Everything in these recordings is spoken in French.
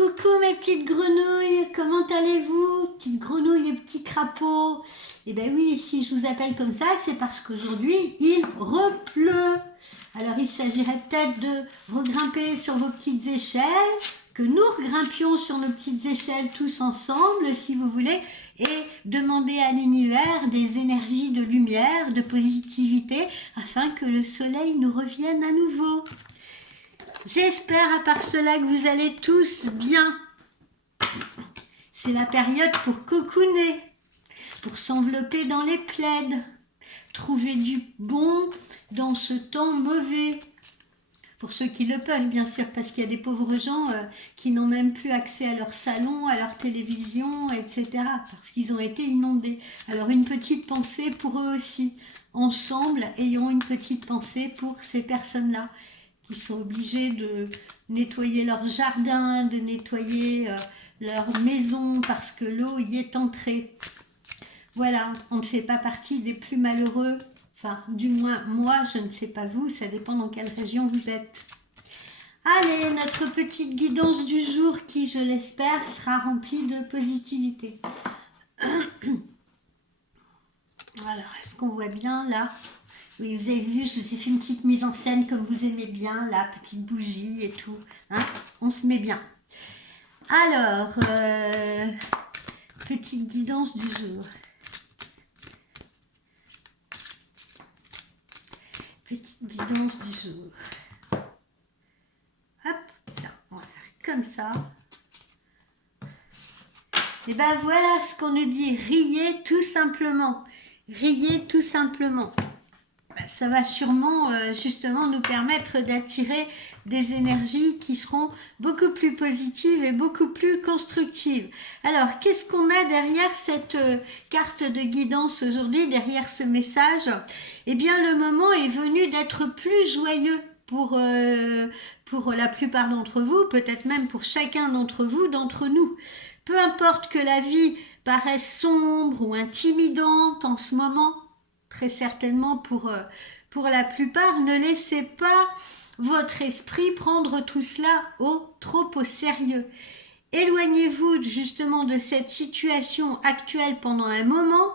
Coucou mes petites grenouilles, comment allez-vous? Petites grenouilles et petits crapauds. Eh bien oui, si je vous appelle comme ça, c'est parce qu'aujourd'hui, il repleut. Alors il s'agirait peut-être de regrimper sur vos petites échelles, que nous regrimpions sur nos petites échelles tous ensemble, si vous voulez, et demander à l'univers des énergies de lumière, de positivité, afin que le soleil nous revienne à nouveau. J'espère à part cela que vous allez tous bien. C'est la période pour cocooner, pour s'envelopper dans les plaids, trouver du bon dans ce temps mauvais. Pour ceux qui le peuvent, bien sûr, parce qu'il y a des pauvres gens qui n'ont même plus accès à leur salon, à leur télévision, etc. Parce qu'ils ont été inondés. Alors une petite pensée pour eux aussi. Ensemble, ayons une petite pensée pour ces personnes-là qui sont obligés de nettoyer leur jardin, de nettoyer leur maison parce que l'eau y est entrée. Voilà, on ne fait pas partie des plus malheureux. Enfin, du moins, moi, je ne sais pas vous, ça dépend dans quelle région vous êtes. Allez, notre petite guidance du jour qui, je l'espère, sera remplie de positivité. Alors, est-ce qu'on voit bien là? Oui, vous avez vu, je vous ai fait une petite mise en scène comme vous aimez bien, la petite bougie et tout. Hein, on se met bien. Alors, petite guidance du jour. Petite guidance du jour. Hop, ça, on va faire comme ça. Et ben voilà ce qu'on nous dit, riez tout simplement. Riez tout simplement. Ça va sûrement justement nous permettre d'attirer des énergies qui seront beaucoup plus positives et beaucoup plus constructives. Alors, qu'est-ce qu'on a derrière cette carte de guidance aujourd'hui, derrière ce message? Eh bien, le moment est venu d'être plus joyeux pour la plupart d'entre vous, peut-être même pour chacun d'entre vous, d'entre nous. Peu importe que la vie paraisse sombre ou intimidante en ce moment, très certainement pour la plupart, ne laissez pas votre esprit prendre tout cela trop au sérieux. Éloignez-vous justement de cette situation actuelle pendant un moment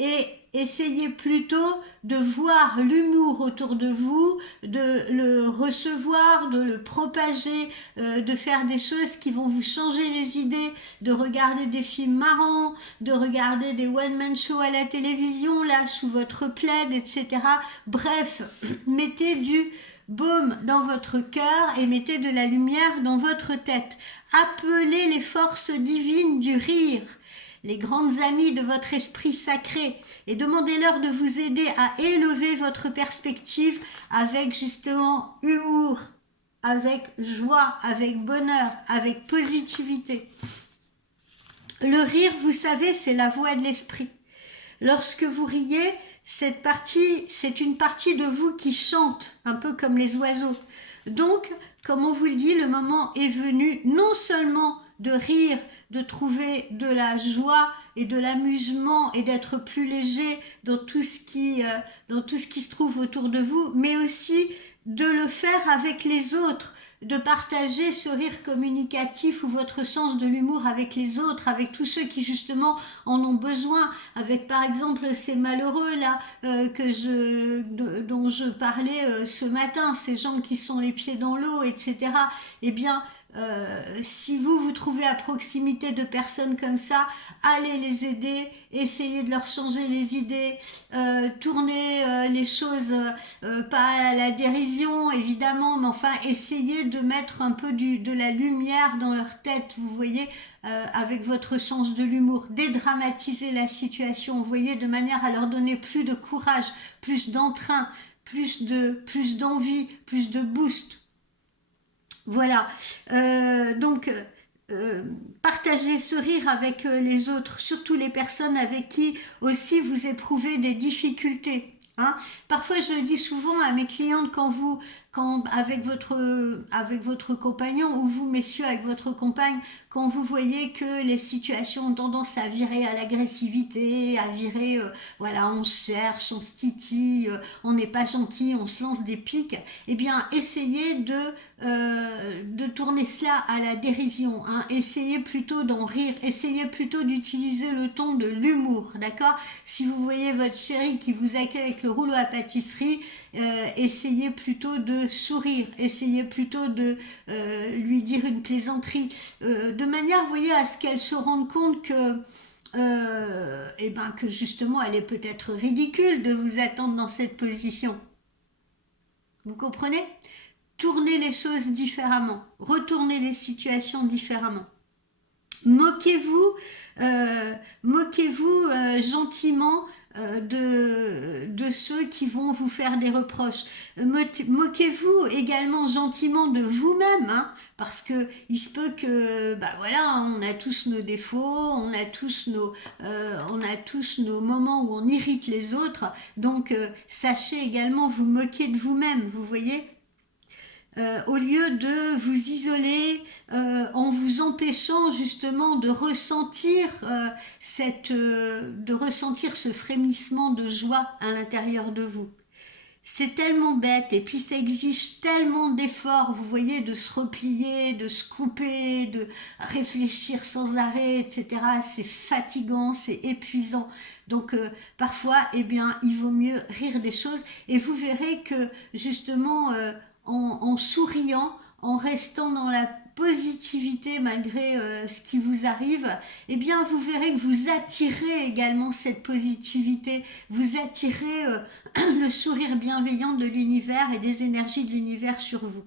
et essayez plutôt de voir l'humour autour de vous, de le recevoir, de le propager, de faire des choses qui vont vous changer les idées, de regarder des films marrants, de regarder des one-man shows à la télévision, là, sous votre plaid, etc. Bref, mettez du baume dans votre cœur et mettez de la lumière dans votre tête. Appelez les forces divines du rire, les grandes amies de votre esprit sacré, et demandez-leur de vous aider à élever votre perspective avec justement humour, avec joie, avec bonheur, avec positivité. Le rire, vous savez, c'est la voix de l'esprit. Lorsque vous riez, c'est une partie de vous qui chante, un peu comme les oiseaux. Donc, comme on vous le dit, le moment est venu non seulement de rire, de trouver de la joie et de l'amusement et d'être plus léger dans tout ce qui se trouve autour de vous, mais aussi de le faire avec les autres, de partager ce rire communicatif ou votre sens de l'humour avec les autres, avec tous ceux qui justement en ont besoin, avec par exemple ces malheureux là dont je parlais ce matin, ces gens qui sont les pieds dans l'eau, etc. Eh bien, si vous trouvez à proximité de personnes comme ça, allez les aider, essayez de leur changer les idées, tournez les choses pas à la dérision évidemment, mais enfin essayez de mettre un peu de la lumière dans leur tête, vous voyez, avec votre sens de l'humour, dédramatiser la situation, vous voyez, de manière à leur donner plus de courage, plus d'entrain, plus d'envie, plus de boost. Voilà, partagez ce rire avec les autres, surtout les personnes avec qui aussi vous éprouvez des difficultés. Hein. Parfois, je le dis souvent à mes clientes, quand vous quand avec votre compagnon, ou vous messieurs avec votre compagne, quand vous voyez que les situations ont tendance à virer à l'agressivité, à virer, voilà, on se cherche, on se titille, on n'est pas gentil, on se lance des piques, eh bien, essayez de tourner cela à la dérision, hein. Essayez plutôt d'en rire, essayez plutôt d'utiliser le ton de l'humour, d'accord? Si vous voyez votre chéri qui vous accueille avec le rouleau à pâtisserie, essayez plutôt de sourire, essayez plutôt de lui dire une plaisanterie, de manière, vous voyez, à ce qu'elle se rende compte que eh ben, que justement elle est peut-être ridicule de vous attendre dans cette position. Vous comprenez? Tournez les choses différemment, retournez les situations différemment. Moquez-vous, gentiment de ceux qui vont vous faire des reproches. Moquez-vous également gentiment de vous-même, hein, parce que il se peut que, bah voilà, on a tous nos défauts, on a tous nos moments où on irrite les autres, donc sachez également vous moquer de vous-même, vous voyez. Au lieu de vous isoler en vous empêchant justement de ressentir de ressentir ce frémissement de joie à l'intérieur de vous. C'est tellement bête et puis ça exige tellement d'efforts, vous voyez, de se replier, de se couper, de réfléchir sans arrêt, etc. C'est fatigant, c'est épuisant. Donc parfois, eh bien, il vaut mieux rire des choses et vous verrez que justement en souriant, en restant dans la positivité malgré ce qui vous arrive, eh bien vous verrez que vous attirez également cette positivité, vous attirez le sourire bienveillant de l'univers et des énergies de l'univers sur vous.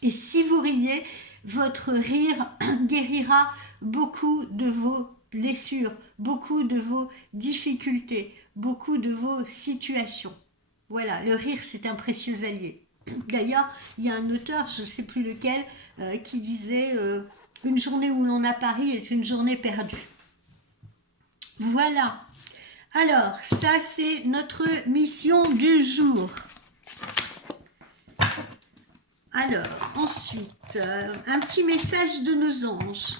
Et si vous riez, votre rire guérira beaucoup de vos blessures, beaucoup de vos difficultés, beaucoup de vos situations. Voilà, le rire c'est un précieux allié. D'ailleurs, il y a un auteur, je ne sais plus lequel, qui disait une journée où l'on a Paris est une journée perdue. Voilà. Alors, ça c'est notre mission du jour. Alors, ensuite, un petit message de nos anges.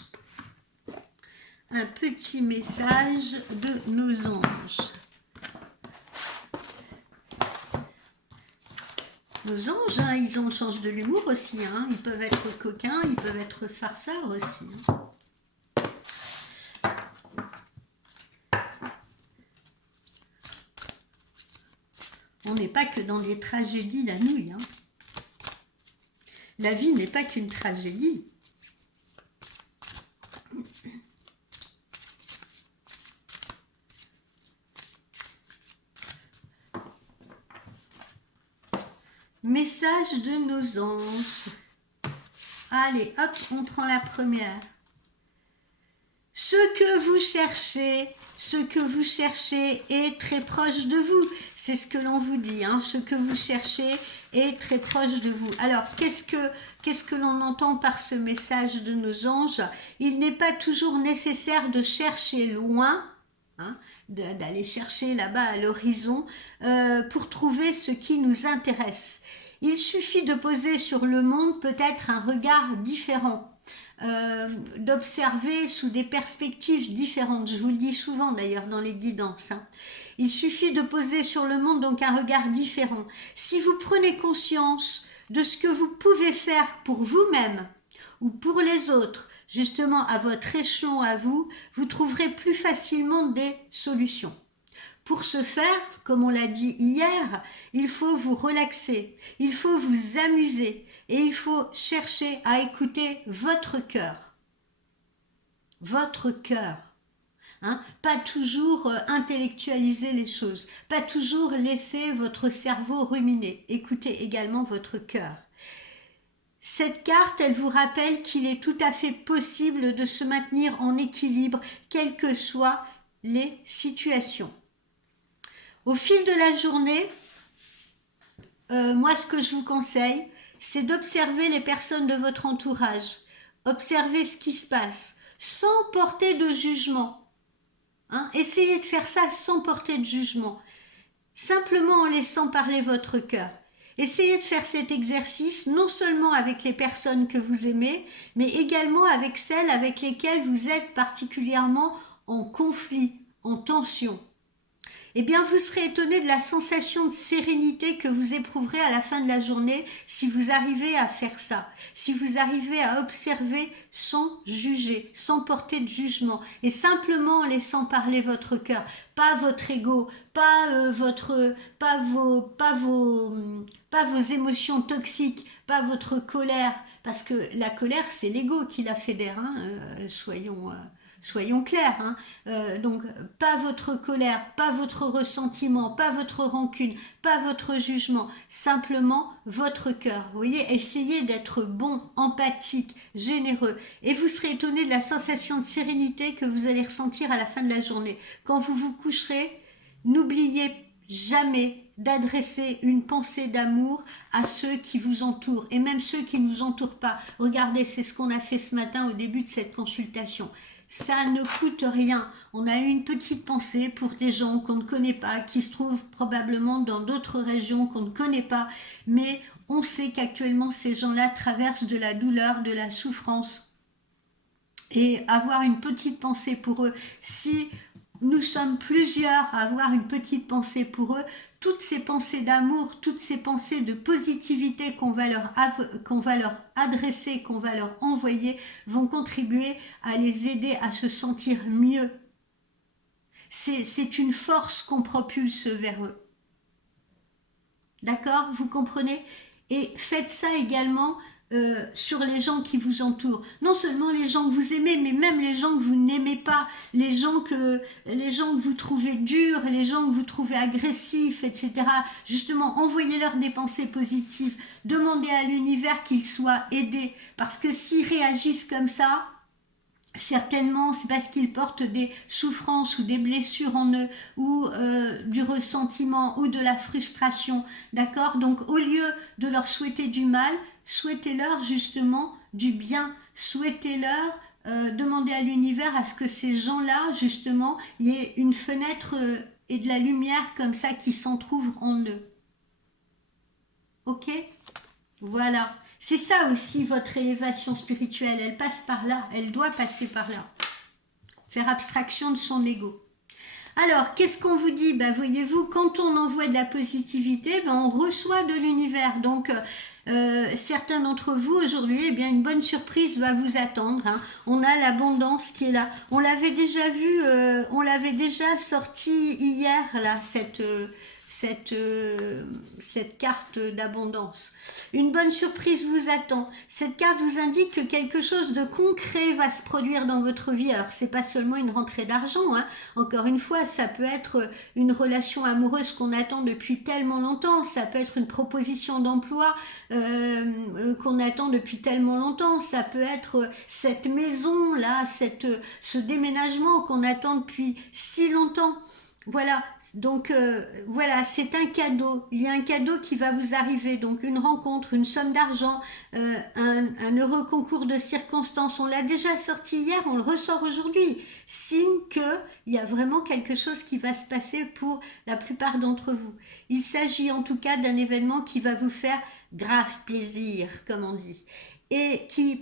Un petit message de nos anges. Nos anges, hein, ils ont le sens de l'humour aussi, hein. Ils peuvent être coquins, ils peuvent être farceurs aussi, hein. On n'est pas que dans des tragédies la nuit, hein. La vie n'est pas qu'une tragédie. Message de nos anges. Allez, hop, on prend la première. Ce que vous cherchez est très proche de vous. C'est ce que l'on vous dit, hein. Ce que vous cherchez est très proche de vous. Alors, qu'est-ce que l'on entend par ce message de nos anges? Il n'est pas toujours nécessaire de chercher loin, hein, d'aller chercher là-bas à l'horizon pour trouver ce qui nous intéresse. Il suffit de poser sur le monde peut-être un regard différent, d'observer sous des perspectives différentes. Je vous le dis souvent d'ailleurs dans les guidances, hein. Il suffit de poser sur le monde donc un regard différent. Si vous prenez conscience de ce que vous pouvez faire pour vous-même ou pour les autres, justement à votre échelon à vous, vous trouverez plus facilement des solutions. Pour ce faire, comme on l'a dit hier, il faut vous relaxer, il faut vous amuser et il faut chercher à écouter votre cœur. Votre cœur. Hein, pas toujours intellectualiser les choses, pas toujours laisser votre cerveau ruminer. Écoutez également votre cœur. Cette carte, elle vous rappelle qu'il est tout à fait possible de se maintenir en équilibre, quelles que soient les situations. Au fil de la journée, moi ce que je vous conseille, c'est d'observer les personnes de votre entourage, observer ce qui se passe, sans porter de jugement. Hein, essayez de faire ça sans porter de jugement, simplement en laissant parler votre cœur. Essayez de faire cet exercice non seulement avec les personnes que vous aimez, mais également avec celles avec lesquelles vous êtes particulièrement en conflit, en tension. Eh bien, vous serez étonné de la sensation de sérénité que vous éprouverez à la fin de la journée si vous arrivez à faire ça, si vous arrivez à observer sans juger, sans porter de jugement, et simplement en laissant parler votre cœur, pas votre ego, pas vos émotions toxiques, pas votre colère, parce que la colère c'est l'ego qui la fédère, hein, soyons clairs, hein. Donc pas votre colère, pas votre ressentiment, pas votre rancune, pas votre jugement, simplement votre cœur. Vous voyez, essayez d'être bon, empathique, généreux, et vous serez étonné de la sensation de sérénité que vous allez ressentir à la fin de la journée. Quand vous vous coucherez, n'oubliez jamais d'adresser une pensée d'amour à ceux qui vous entourent, et même ceux qui ne vous entourent pas. Regardez, c'est ce qu'on a fait ce matin au début de cette consultation. Ça ne coûte rien. On a eu une petite pensée pour des gens qu'on ne connaît pas, qui se trouvent probablement dans d'autres régions qu'on ne connaît pas, mais on sait qu'actuellement ces gens-là traversent de la douleur, de la souffrance. Et avoir une petite pensée pour eux, si nous sommes plusieurs à avoir une petite pensée pour eux, toutes ces pensées d'amour, toutes ces pensées de positivité qu'on va leur adresser, qu'on va leur envoyer, vont contribuer à les aider à se sentir mieux. C'est une force qu'on propulse vers eux. D'accord? Vous comprenez? Et faites ça également sur les gens qui vous entourent. Non seulement les gens que vous aimez, mais même les gens que vous n'aimez pas, les gens que vous trouvez durs, les gens que vous trouvez agressifs, etc. Justement, envoyez-leur des pensées positives. Demandez à l'univers qu'ils soient aidés. Parce que s'ils réagissent comme ça, certainement c'est parce qu'ils portent des souffrances ou des blessures en eux, ou du ressentiment ou de la frustration, d'accord? Donc au lieu de leur souhaiter du mal, souhaitez-leur justement du bien, souhaitez-leur, demandez à l'univers à ce que ces gens-là, justement, il y ait une fenêtre et de la lumière comme ça qui s'entrouvre en eux. Ok? Voilà. C'est ça aussi votre élévation spirituelle, elle passe par là, elle doit passer par là. Faire abstraction de son ego. Alors, qu'est-ce qu'on vous dit? Voyez-vous, quand on envoie de la positivité, on reçoit de l'univers. Donc, certains d'entre vous aujourd'hui, eh bien, une bonne surprise va vous attendre, hein. On a l'abondance qui est là. On l'avait déjà vu, on l'avait déjà sorti hier, là, cette carte d'abondance. Une bonne surprise vous attend. Cette carte vous indique que quelque chose de concret va se produire dans votre vie. Alors c'est pas seulement une rentrée d'argent, hein. Encore une fois, ça peut être une relation amoureuse qu'on attend depuis tellement longtemps, ça peut être une proposition d'emploi qu'on attend depuis tellement longtemps, ça peut être cette maison là, ce déménagement qu'on attend depuis si longtemps. Voilà, donc voilà, c'est un cadeau. Il y a un cadeau qui va vous arriver, donc une rencontre, une somme d'argent, un heureux concours de circonstances. On l'a déjà sorti hier, on le ressort aujourd'hui. Signe que il y a vraiment quelque chose qui va se passer pour la plupart d'entre vous. Il s'agit en tout cas d'un événement qui va vous faire grave plaisir, comme on dit, et qui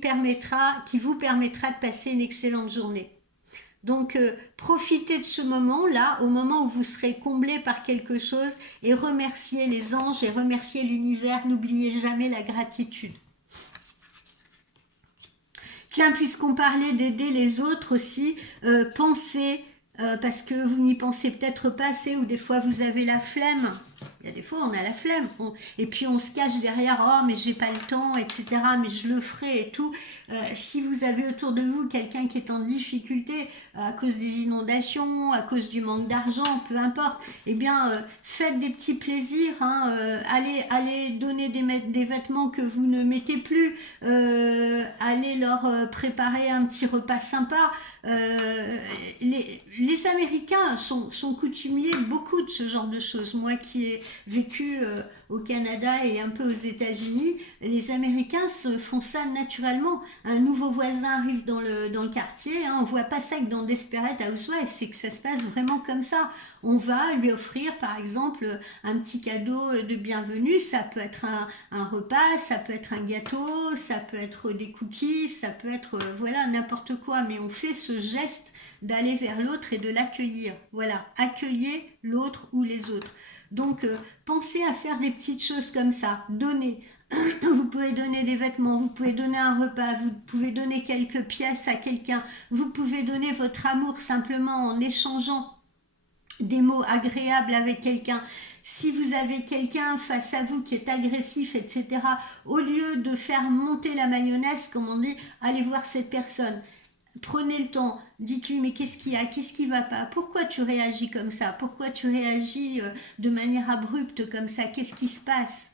vous permettra de passer une excellente journée. Donc, profitez de ce moment-là, au moment où vous serez comblé par quelque chose, et remerciez les anges et remerciez l'univers. N'oubliez jamais la gratitude. Tiens, puisqu'on parlait d'aider les autres aussi, pensez, parce que vous n'y pensez peut-être pas assez, ou des fois vous avez la flemme. Il y a des fois on a la flemme, et puis on se cache derrière, oh mais j'ai pas le temps, etc., mais je le ferai et tout. Si vous avez autour de vous quelqu'un qui est en difficulté à cause des inondations, à cause du manque d'argent, peu importe, eh bien faites des petits plaisirs, hein, allez donner des vêtements que vous ne mettez plus, allez leur préparer un petit repas sympa. Les Américains sont coutumiers beaucoup de ce genre de choses. Moi qui ai vécu au Canada et un peu aux États-Unis, les Américains se font ça naturellement. Un nouveau voisin arrive dans le quartier, hein, on voit pas ça que dans Desperate Housewives, c'est que ça se passe vraiment comme ça. On va lui offrir par exemple un petit cadeau de bienvenue, ça peut être un repas, ça peut être un gâteau, ça peut être des cookies, ça peut être voilà n'importe quoi, mais on fait ce geste d'aller vers l'autre et de l'accueillir. Voilà, accueillez l'autre ou les autres. Donc, pensez à faire des petites choses comme ça. Donnez. Vous pouvez donner des vêtements, vous pouvez donner un repas, vous pouvez donner quelques pièces à quelqu'un, vous pouvez donner votre amour simplement en échangeant des mots agréables avec quelqu'un. Si vous avez quelqu'un face à vous qui est agressif, etc., au lieu de faire monter la mayonnaise, comme on dit, allez voir cette personne. Prenez le temps, dites-lui mais qu'est-ce qu'il y a, qu'est-ce qui va pas, pourquoi tu réagis comme ça, pourquoi tu réagis de manière abrupte comme ça, qu'est-ce qui se passe,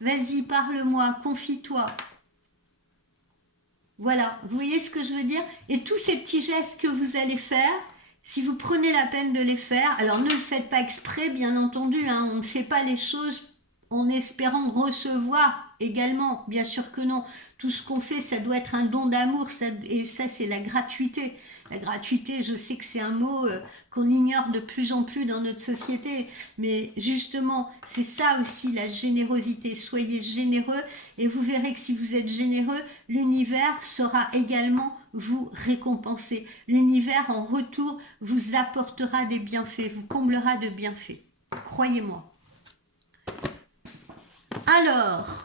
vas-y parle-moi, confie-toi. Voilà, vous voyez ce que je veux dire? Et tous ces petits gestes que vous allez faire, si vous prenez la peine de les faire, alors ne le faites pas exprès, bien entendu, hein, on ne fait pas les choses en espérant recevoir également, bien sûr que non. Tout ce qu'on fait, ça doit être un don d'amour, et ça c'est la gratuité. La gratuité, je sais que c'est un mot qu'on ignore de plus en plus dans notre société, mais justement, c'est ça aussi la générosité. Soyez généreux et vous verrez que si vous êtes généreux, l'univers saura également vous récompenser. L'univers en retour vous apportera des bienfaits, vous comblera de bienfaits. Croyez-moi. Alors,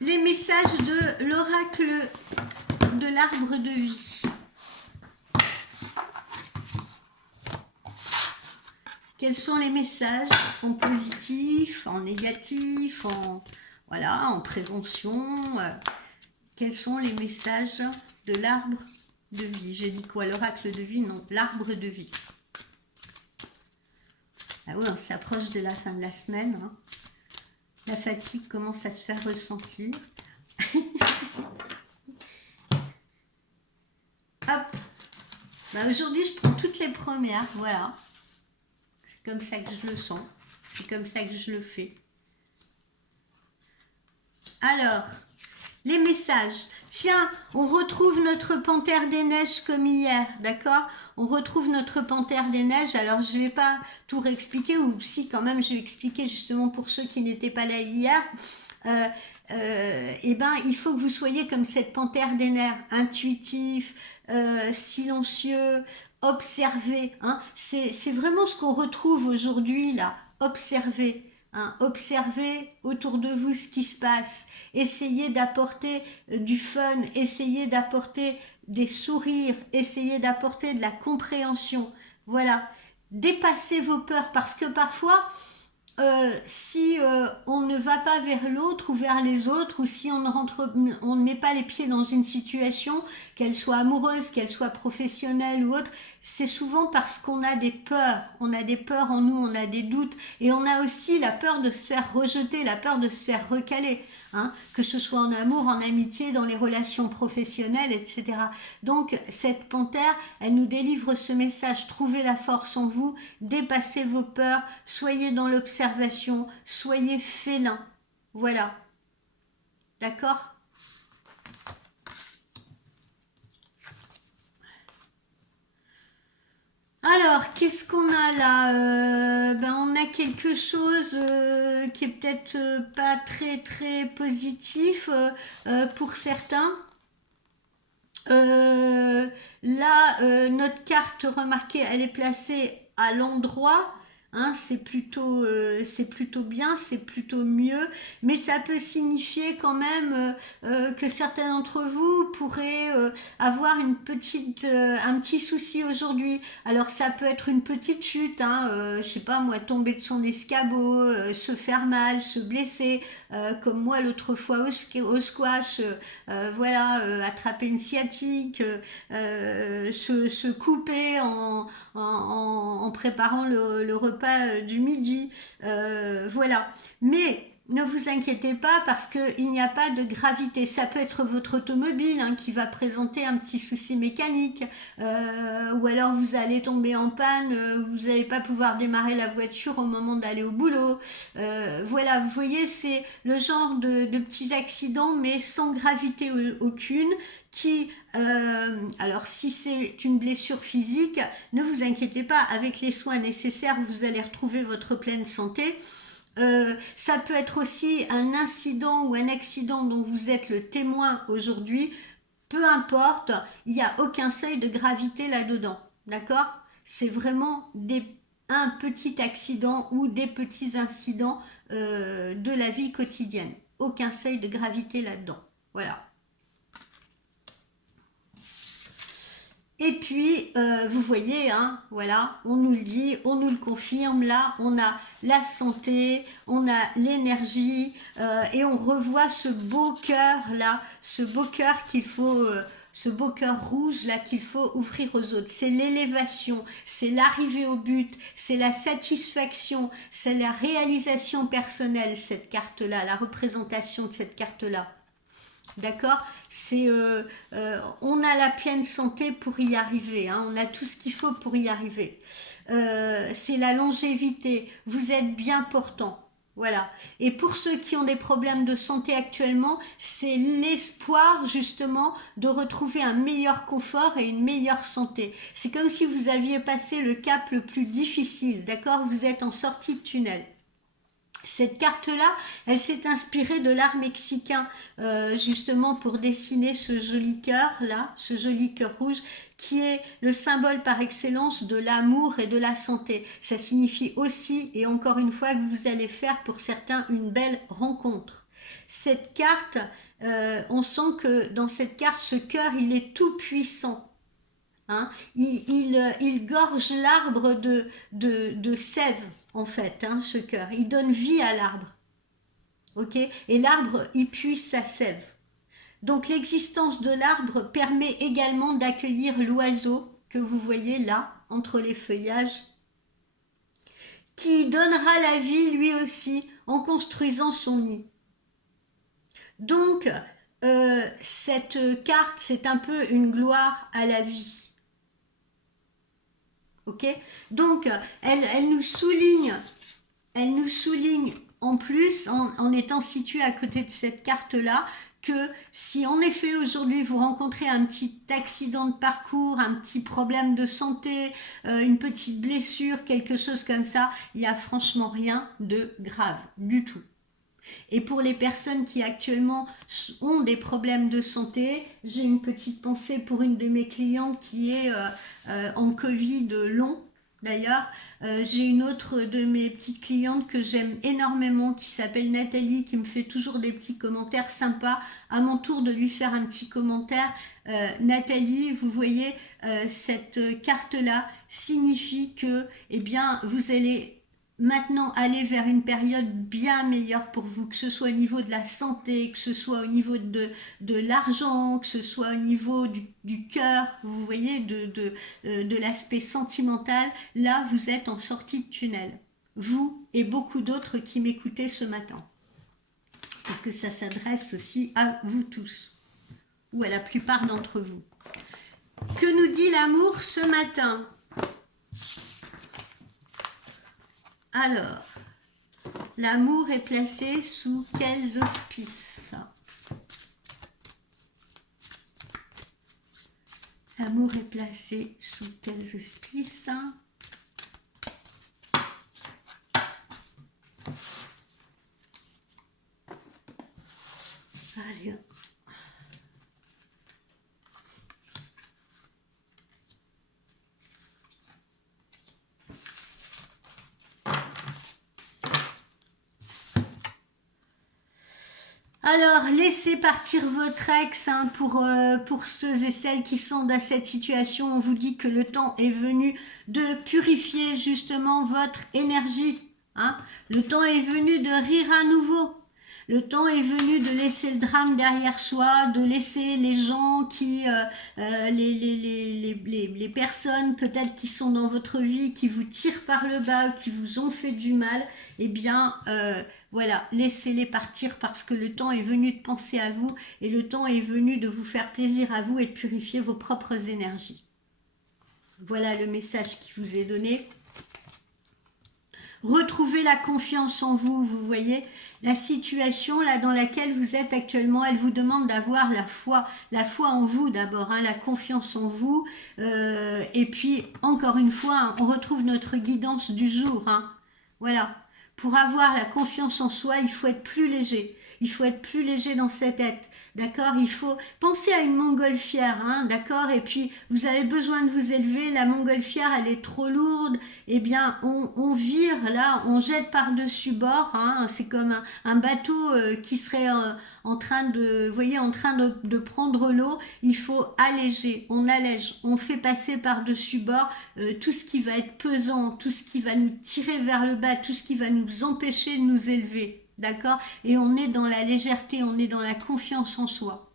les messages de l'oracle de l'arbre de vie. Quels sont les messages en positif, en négatif, en prévention? Quels sont les messages de l'arbre de vie? J'ai dit quoi? L'oracle de vie? Non, l'arbre de vie. Ah oui, on s'approche de la fin de la semaine. Hein. La fatigue commence à se faire ressentir. Hop. Aujourd'hui, je prends toutes les premières. Voilà. C'est comme ça que je le sens. C'est comme ça que je le fais. Alors, les messages. Tiens, on retrouve notre panthère des neiges comme hier, d'accord? On retrouve notre panthère des neiges. Alors, je ne vais pas tout réexpliquer, ou si quand même, je vais expliquer justement pour ceux qui n'étaient pas là hier. Il faut que vous soyez comme cette panthère des neiges, intuitif, silencieux, observé. Hein? C'est vraiment ce qu'on retrouve aujourd'hui là, observer. Hein, observez autour de vous ce qui se passe, essayez d'apporter du fun, essayez d'apporter des sourires, essayez d'apporter de la compréhension. Voilà, dépassez vos peurs parce que parfois, si on ne va pas vers l'autre ou vers les autres, ou si on ne met pas les pieds dans une situation, qu'elle soit amoureuse, qu'elle soit professionnelle ou autre, c'est souvent parce qu'on a des peurs. On a des peurs en nous, on a des doutes, et on a aussi la peur de se faire rejeter, la peur de se faire recaler, hein, que ce soit en amour, en amitié, dans les relations professionnelles, etc. Donc cette panthère, elle nous délivre ce message: trouvez la force en vous, dépassez vos peurs, soyez dans l'observation, soyez félin. Voilà. D'accord ? Alors, qu'est-ce qu'on a là? On a quelque chose qui est peut-être pas très très positif pour certains. Notre carte, remarquez, elle est placée à l'endroit. Hein, c'est plutôt bien, c'est plutôt mieux, mais ça peut signifier quand même que certains d'entre vous pourraient avoir un petit souci aujourd'hui. Alors ça peut être une petite chute, hein, je sais pas moi, tomber de son escabeau, se faire mal, se blesser, comme moi l'autre fois au squash, attraper une sciatique, se couper en préparant le repas du midi, voilà. Mais ne vous inquiétez pas parce qu'il n'y a pas de gravité. Ça peut être votre automobile hein, qui va présenter un petit souci mécanique ou alors vous allez tomber en panne, vous n'allez pas pouvoir démarrer la voiture au moment d'aller au boulot. Voilà, vous voyez, c'est le genre de petits accidents mais sans gravité aucune qui, alors si c'est une blessure physique, ne vous inquiétez pas, avec les soins nécessaires, vous allez retrouver votre pleine santé. Ça peut être aussi un incident ou un accident dont vous êtes le témoin aujourd'hui, peu importe, il n'y a aucun seuil de gravité là-dedans, d'accord? C'est vraiment un petit accident ou des petits incidents de la vie quotidienne, aucun seuil de gravité là-dedans, voilà. Et puis, vous voyez, hein, voilà, on nous le dit, on nous le confirme, là, on a la santé, on a l'énergie, et on revoit ce beau cœur, là, ce beau cœur qu'il faut, ce beau cœur rouge, là, qu'il faut ouvrir aux autres. C'est l'élévation, c'est l'arrivée au but, c'est la satisfaction, c'est la réalisation personnelle, cette carte-là, la représentation de cette carte-là. D'accord? C'est, on a la pleine santé pour y arriver, hein, on a tout ce qu'il faut pour y arriver. C'est la longévité, vous êtes bien portant. Voilà. Et pour ceux qui ont des problèmes de santé actuellement, c'est l'espoir justement de retrouver un meilleur confort et une meilleure santé. C'est comme si vous aviez passé le cap le plus difficile, d'accord? Vous êtes en sortie de tunnel. Cette carte-là, elle s'est inspirée de l'art mexicain, justement pour dessiner ce joli cœur-là, ce joli cœur rouge, qui est le symbole par excellence de l'amour et de la santé. Ça signifie aussi, et encore une fois, que vous allez faire pour certains une belle rencontre. Cette carte, on sent que dans cette carte, ce cœur, il est tout puissant. Hein, il gorge l'arbre de sève, en fait, hein, ce cœur. Il donne vie à l'arbre. Ok? Et l'arbre, il puise sa sève. Donc l'existence de l'arbre permet également d'accueillir l'oiseau que vous voyez là, entre les feuillages, qui donnera la vie lui aussi en construisant son nid. Donc, cette carte, c'est un peu une gloire à la vie. Ok, donc elle nous souligne en plus en étant située à côté de cette carte là que si en effet aujourd'hui vous rencontrez un petit accident de parcours, un petit problème de santé, une petite blessure, quelque chose comme ça, il n'y a franchement rien de grave du tout. Et pour les personnes qui actuellement ont des problèmes de santé, j'ai une petite pensée pour une de mes clientes qui est en Covid long. D'ailleurs, j'ai une autre de mes petites clientes que j'aime énormément qui s'appelle Nathalie, qui me fait toujours des petits commentaires sympas. À mon tour de lui faire un petit commentaire. Nathalie, vous voyez, cette carte-là signifie que, eh bien, vous allez maintenant aller vers une période bien meilleure pour vous, que ce soit au niveau de la santé, que ce soit au niveau de l'argent, que ce soit au niveau du cœur, vous voyez, de l'aspect sentimental. Là, vous êtes en sortie de tunnel. Vous et beaucoup d'autres qui m'écoutez ce matin. Parce que ça s'adresse aussi à vous tous, ou à la plupart d'entre vous. Que nous dit l'amour ce matin ? Alors, l'amour est placé sous quels auspices? L'amour est placé sous quels auspices? Allez. Alors, laissez partir votre ex hein, pour ceux et celles qui sont dans cette situation. On vous dit que le temps est venu de purifier justement votre énergie. Hein. Le temps est venu de rire à nouveau. Le temps est venu de laisser le drame derrière soi, de laisser les gens qui, les personnes peut-être qui sont dans votre vie, qui vous tirent par le bas, qui vous ont fait du mal, eh bien, voilà, laissez-les partir parce que le temps est venu de penser à vous et le temps est venu de vous faire plaisir à vous et de purifier vos propres énergies. Voilà le message qui vous est donné. Retrouvez la confiance en vous, vous voyez. La situation là dans laquelle vous êtes actuellement, elle vous demande d'avoir la foi en vous d'abord, hein, la confiance en vous. Et puis, encore une fois, hein, on retrouve notre guidance du jour. Hein. Voilà. Pour avoir la confiance en soi, il faut être plus léger. Il faut être plus léger dans sa tête. D'accord? Il faut penser à une montgolfière, hein, d'accord? Et puis, vous avez besoin de vous élever, la montgolfière, elle est trop lourde, eh bien, on vire, là, on jette par-dessus bord, hein, c'est comme un bateau qui serait en train de, vous voyez, en train de prendre l'eau, il faut alléger, on allège, on fait passer par-dessus bord tout ce qui va être pesant, tout ce qui va nous tirer vers le bas, tout ce qui va nous empêcher de nous élever. D'accord? Et on est dans la légèreté, on est dans la confiance en soi.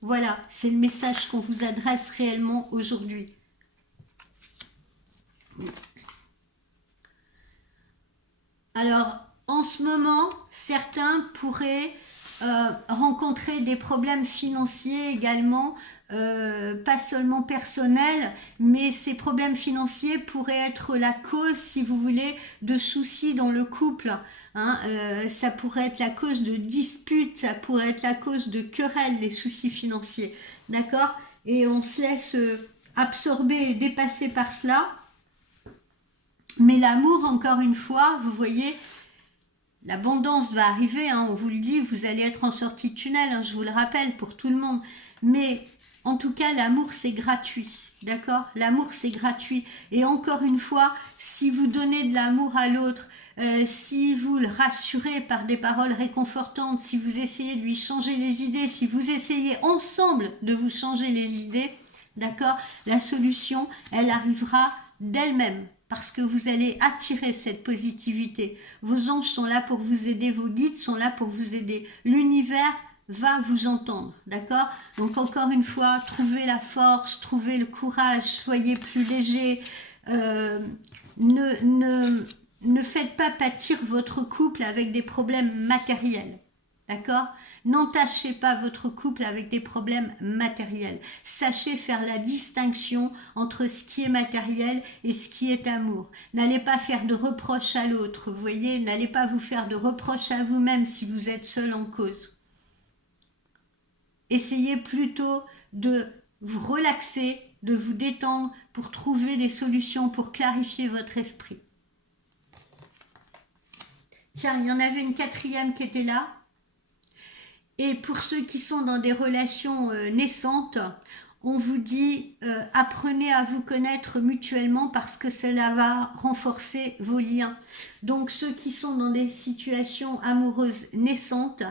Voilà, c'est le message qu'on vous adresse réellement aujourd'hui. Alors, en ce moment, certains pourraient rencontrer des problèmes financiers également, pas seulement personnels, mais ces problèmes financiers pourraient être la cause, si vous voulez, de soucis dans le couple. Hein, ça pourrait être la cause de disputes, ça pourrait être la cause de querelles, les soucis financiers. D'accord? Et on se laisse absorber et dépasser par cela. Mais l'amour, encore une fois, vous voyez, l'abondance va arriver, hein, on vous le dit, vous allez être en sortie de tunnel, hein, je vous le rappelle pour tout le monde. Mais en tout cas, l'amour, c'est gratuit. D'accord? L'amour, c'est gratuit. Et encore une fois, si vous donnez de l'amour à l'autre, si vous le rassurez par des paroles réconfortantes, si vous essayez de lui changer les idées, si vous essayez ensemble de vous changer les idées, d'accord, la solution, elle arrivera d'elle-même. Parce que vous allez attirer cette positivité. Vos anges sont là pour vous aider, vos guides sont là pour vous aider. L'univers va vous entendre, d'accord? Donc encore une fois, trouvez la force, trouvez le courage, soyez plus léger. Ne faites pas pâtir votre couple avec des problèmes matériels, d'accord? N'entachez pas votre couple avec des problèmes matériels. Sachez faire la distinction entre ce qui est matériel et ce qui est amour. N'allez pas faire de reproches à l'autre, vous voyez, n'allez pas vous faire de reproches à vous-même si vous êtes seul en cause. Essayez plutôt de vous relaxer, de vous détendre pour trouver des solutions, pour clarifier votre esprit. Tiens, il y en avait une quatrième qui était là. Et pour ceux qui sont dans des relations naissantes, on vous dit apprenez à vous connaître mutuellement parce que cela va renforcer vos liens. Donc ceux qui sont dans des situations amoureuses naissantes,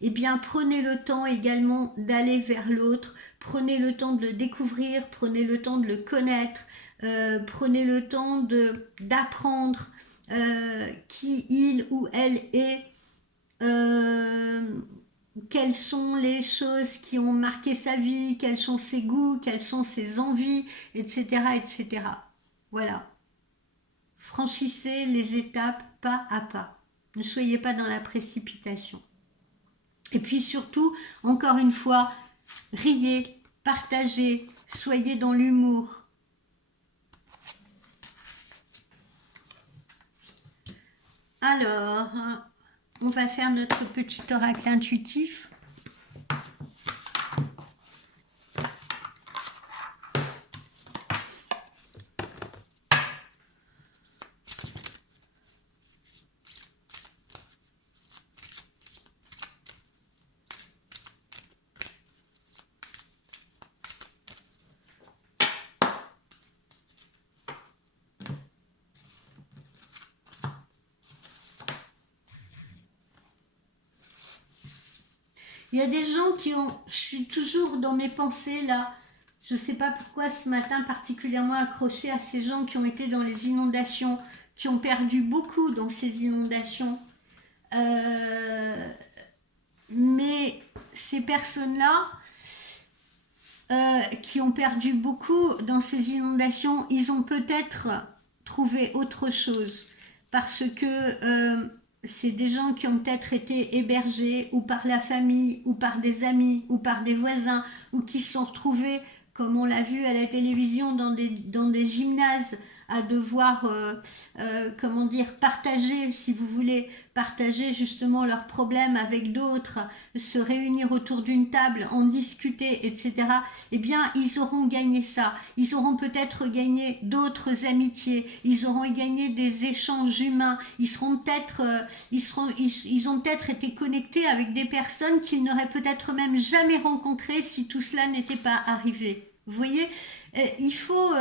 eh bien prenez le temps également d'aller vers l'autre, prenez le temps de le découvrir, prenez le temps de le connaître, prenez le temps d'apprendre qui il ou elle est, quelles sont les choses qui ont marqué sa vie, quels sont ses goûts, quelles sont ses envies, etc., etc. Voilà. Franchissez les étapes pas à pas. Ne soyez pas dans la précipitation. Et puis surtout, encore une fois, riez, partagez, soyez dans l'humour. Alors, on va faire notre petit oracle intuitif. Il y a des gens qui ont... Je suis toujours dans mes pensées là. Je ne sais pas pourquoi ce matin particulièrement accrochée à ces gens qui ont été dans les inondations, qui ont perdu beaucoup dans ces inondations. Mais ces personnes-là qui ont perdu beaucoup dans ces inondations, ils ont peut-être trouvé autre chose. Parce que c'est des gens qui ont peut-être été hébergés ou par la famille ou par des amis ou par des voisins ou qui se sont retrouvés, comme on l'a vu à la télévision, dans des gymnases à devoir, comment dire, partager, si vous voulez, partager justement leurs problèmes avec d'autres, se réunir autour d'une table, en discuter, etc. Eh bien, ils auront gagné ça. Ils auront peut-être gagné d'autres amitiés. Ils auront gagné des échanges humains. Ils seront peut-être, ils ont peut-être été connectés avec des personnes qu'ils n'auraient peut-être même jamais rencontrées si tout cela n'était pas arrivé. Vous voyez, il faut,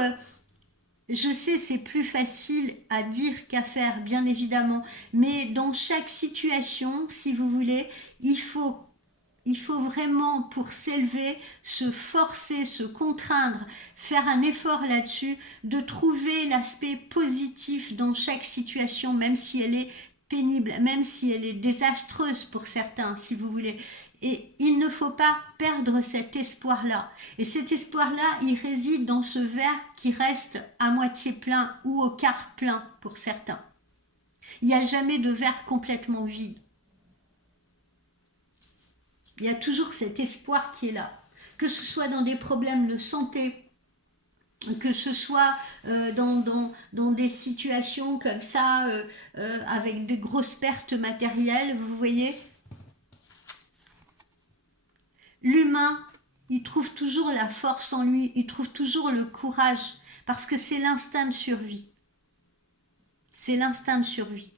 je sais, c'est plus facile à dire qu'à faire, bien évidemment, mais dans chaque situation, si vous voulez, il faut vraiment, pour s'élever, se forcer, se contraindre, faire un effort là-dessus, de trouver l'aspect positif dans chaque situation, même si elle est pénible, même si elle est désastreuse pour certains, si vous voulez. Et il ne faut pas perdre cet espoir-là. Et cet espoir-là, il réside dans ce verre qui reste à moitié plein ou au quart plein pour certains. Il n'y a jamais de verre complètement vide. Il y a toujours cet espoir qui est là. Que ce soit dans des problèmes de santé, que ce soit dans des situations comme ça, avec de grosses pertes matérielles, vous voyez. L'humain, il trouve toujours la force en lui, il trouve toujours le courage, parce que c'est l'instinct de survie. C'est l'instinct de survie.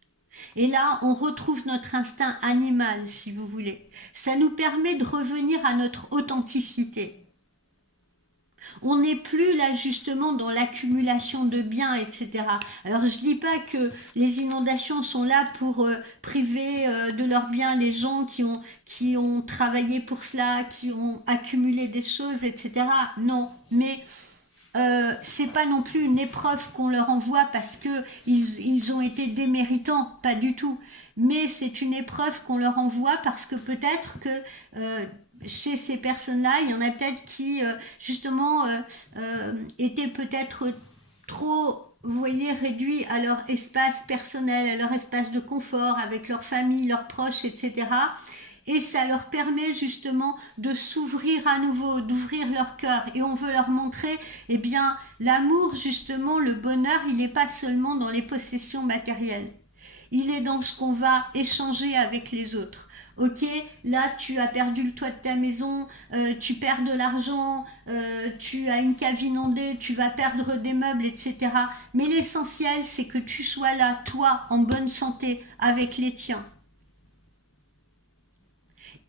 Et là, on retrouve notre instinct animal, si vous voulez. Ça nous permet de revenir à notre authenticité. On n'est plus là justement dans l'accumulation de biens, etc. Alors je dis pas que les inondations sont là pour priver de leurs biens les gens qui ont travaillé pour cela, qui ont accumulé des choses, etc. Non, mais c'est pas non plus une épreuve qu'on leur envoie parce que ils ont été déméritants, pas du tout. Mais c'est une épreuve qu'on leur envoie parce que peut-être que chez ces personnes-là, il y en a peut-être qui justement étaient peut-être trop, vous voyez, réduits à leur espace personnel, à leur espace de confort avec leur famille, leurs proches, etc. Et ça leur permet justement de s'ouvrir à nouveau, d'ouvrir leur cœur. Et on veut leur montrer, eh bien, l'amour, justement, le bonheur, il n'est pas seulement dans les possessions matérielles. Il est dans ce qu'on va échanger avec les autres. Ok, là tu as perdu le toit de ta maison, tu perds de l'argent, tu as une cave inondée, tu vas perdre des meubles, etc. Mais l'essentiel, c'est que tu sois là, toi, en bonne santé, avec les tiens.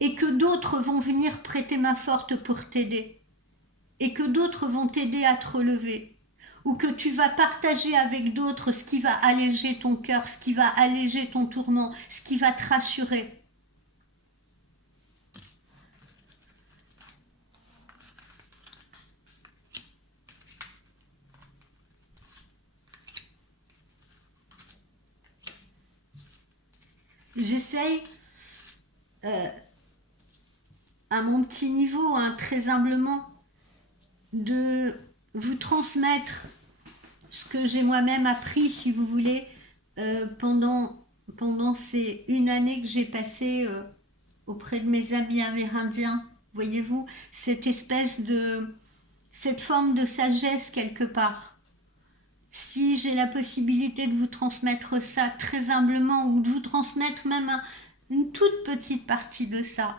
Et que d'autres vont venir prêter main forte pour t'aider. Et que d'autres vont t'aider à te relever. Ou que tu vas partager avec d'autres ce qui va alléger ton cœur, ce qui va alléger ton tourment, ce qui va te rassurer. J'essaye, à mon petit niveau, hein, très humblement, de vous transmettre ce que j'ai moi-même appris, si vous voulez, pendant ces une année que j'ai passée auprès de mes amis amérindiens. Voyez-vous, cette forme de sagesse quelque part. Si j'ai la possibilité de vous transmettre ça très humblement ou de vous transmettre même une toute petite partie de ça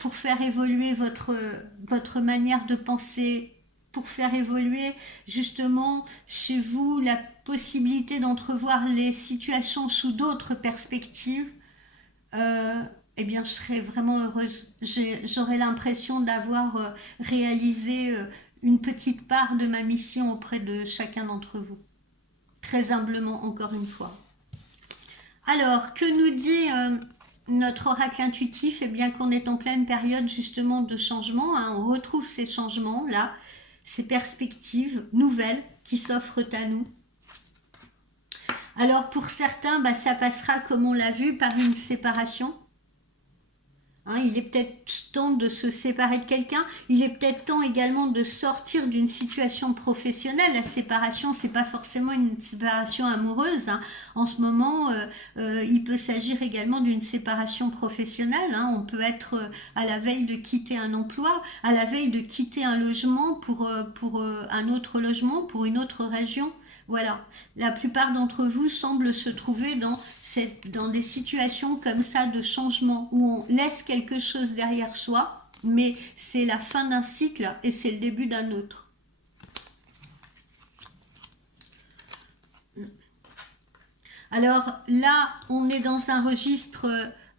pour faire évoluer votre manière de penser, pour faire évoluer justement chez vous la possibilité d'entrevoir les situations sous d'autres perspectives, eh bien je serais vraiment heureuse. J'aurais l'impression d'avoir réalisé une petite part de ma mission auprès de chacun d'entre vous. Très humblement, encore une fois. Alors, que nous dit notre oracle intuitif? Eh bien qu'on est en pleine période justement de changement, hein. On retrouve ces changements-là, ces perspectives nouvelles qui s'offrent à nous. Alors pour certains, ça passera, comme on l'a vu, par une séparation. Hein, il est peut-être temps de se séparer de quelqu'un. Il est peut-être temps également de sortir d'une situation professionnelle. La séparation, c'est pas forcément une séparation amoureuse. Hein. En ce moment, il peut s'agir également d'une séparation professionnelle. Hein. On peut être à la veille de quitter un emploi, à la veille de quitter un logement pour un autre logement, pour une autre région. Voilà, la plupart d'entre vous semblent se trouver dans des situations comme ça de changement où on laisse quelque chose derrière soi, mais c'est la fin d'un cycle et c'est le début d'un autre. Alors là, on est dans un registre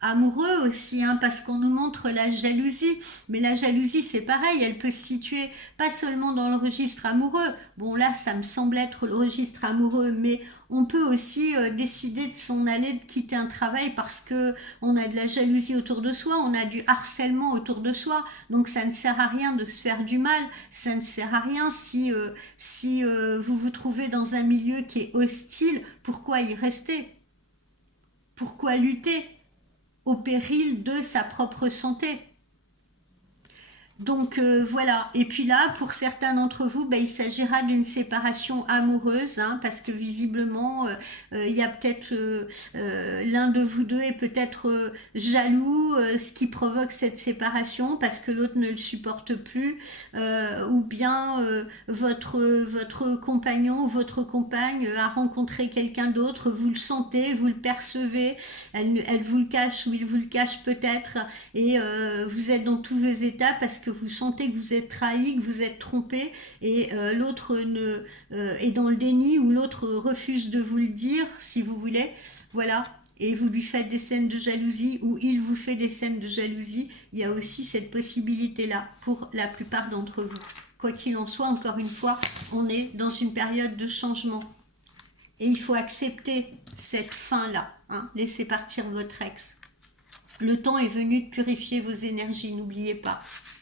amoureux aussi, hein, parce qu'on nous montre la jalousie. Mais la jalousie, c'est pareil, elle peut se situer pas seulement dans le registre amoureux. Bon, là, ça me semble être le registre amoureux, mais on peut aussi décider de s'en aller, de quitter un travail parce que on a de la jalousie autour de soi, on a du harcèlement autour de soi. Donc ça ne sert à rien de se faire du mal, ça ne sert à rien si vous vous trouvez dans un milieu qui est hostile, pourquoi y rester? Pourquoi lutter au péril de sa propre santé? Donc voilà, et puis là, pour certains d'entre vous, ben, il s'agira d'une séparation amoureuse, hein, parce que visiblement, il y a peut-être l'un de vous deux est peut-être jaloux, ce qui provoque cette séparation, parce que l'autre ne le supporte plus, ou bien votre compagnon ou votre compagne a rencontré quelqu'un d'autre, vous le sentez, vous le percevez, elle vous le cache ou il vous le cache peut-être, et vous êtes dans tous vos états parce que vous sentez que vous êtes trahi, que vous êtes trompé, et l'autre est dans le déni ou l'autre refuse de vous le dire, si vous voulez. Voilà. Et vous lui faites des scènes de jalousie ou il vous fait des scènes de jalousie. Il y a aussi cette possibilité-là pour la plupart d'entre vous. Quoi qu'il en soit, encore une fois, on est dans une période de changement. Et il faut accepter cette fin-là. Hein. Laissez partir votre ex. Le temps est venu de purifier vos énergies, n'oubliez pas.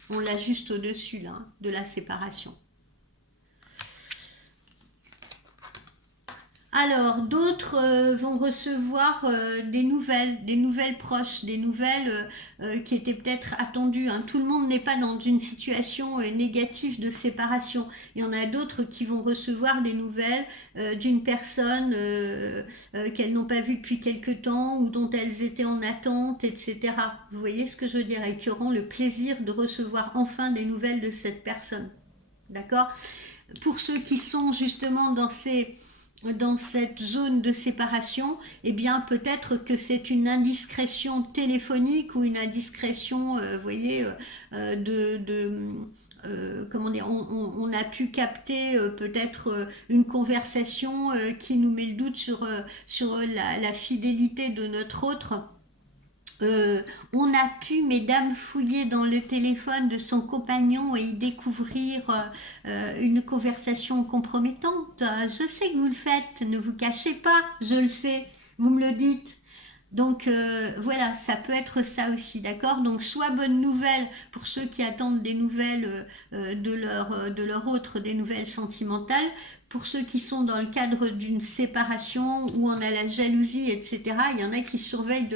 On l'a juste au-dessus là, de la séparation. Alors, d'autres vont recevoir des nouvelles proches, des nouvelles qui étaient peut-être attendues. Hein. Tout le monde n'est pas dans une situation négative de séparation. Il y en a d'autres qui vont recevoir des nouvelles d'une personne qu'elles n'ont pas vue depuis quelque temps ou dont elles étaient en attente, etc. Vous voyez ce que je veux dire? Et qui auront le plaisir de recevoir enfin des nouvelles de cette personne. D'accord? Pour ceux qui sont justement dans cette zone de séparation, eh bien peut-être que c'est une indiscrétion téléphonique ou une indiscrétion, vous voyez, comment dire, on a pu capter peut-être une conversation qui nous met le doute sur la fidélité de notre autre. On a pu, mesdames, fouiller dans le téléphone de son compagnon et y découvrir une conversation compromettante. Je sais que vous le faites, ne vous cachez pas, je le sais, vous me le dites. Donc voilà, ça peut être ça aussi, d'accord? Donc soit bonne nouvelle pour ceux qui attendent des nouvelles de leur autre, des nouvelles sentimentales. Pour ceux qui sont dans le cadre d'une séparation où on a la jalousie, etc., il y en a qui surveillent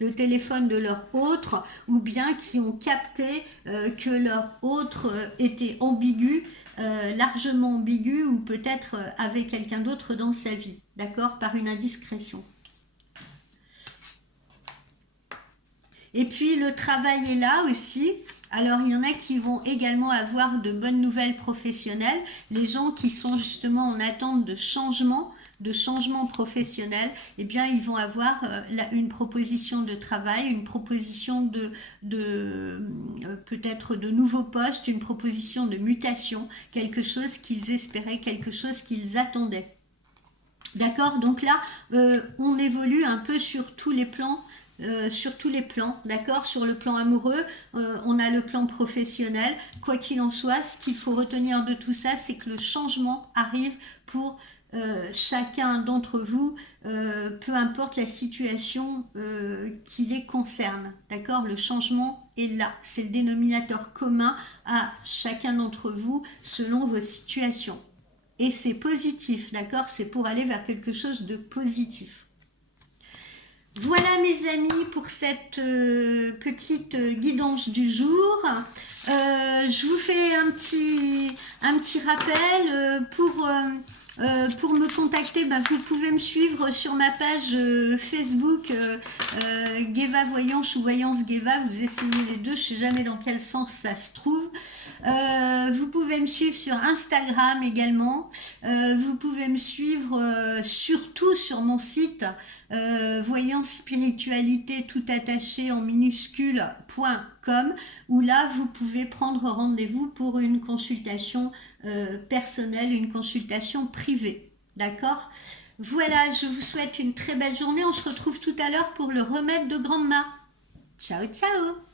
le téléphone de leur autre ou bien qui ont capté que leur autre était ambigu, largement ambigu ou peut-être avait quelqu'un d'autre dans sa vie, d'accord? Par une indiscrétion. Et puis le travail est là aussi. Alors il y en a qui vont également avoir de bonnes nouvelles professionnelles. Les gens qui sont justement en attente de changement professionnel, eh bien ils vont avoir une proposition de travail, une proposition peut-être de nouveaux postes, une proposition de mutation, quelque chose qu'ils espéraient, quelque chose qu'ils attendaient. D'accord? Donc là, on évolue un peu sur tous les plans. D'accord, sur le plan amoureux, on a le plan professionnel. Quoi qu'il en soit, ce qu'il faut retenir de tout ça, c'est que le changement arrive pour chacun d'entre vous, peu importe la situation qui les concerne. D'accord, le changement est là, c'est le dénominateur commun à chacun d'entre vous selon vos situations. Et c'est positif, d'accord, c'est pour aller vers quelque chose de positif. Voilà mes amis pour cette petite guidance du jour. Je vous fais un petit rappel pour me contacter. Vous pouvez me suivre sur ma page Facebook Geva Voyance ou Voyance Geva. Vous essayez les deux, je ne sais jamais dans quel sens ça se trouve. Vous pouvez me suivre sur Instagram également. Vous pouvez me suivre surtout sur mon site voyance spiritualité tout attaché en minuscule.com, où là vous pouvez prendre rendez-vous pour une consultation personnelle, une consultation privée. D'accord? Voilà, je vous souhaite une très belle journée. On se retrouve tout à l'heure pour le remède de Grand'ma. Ciao, ciao!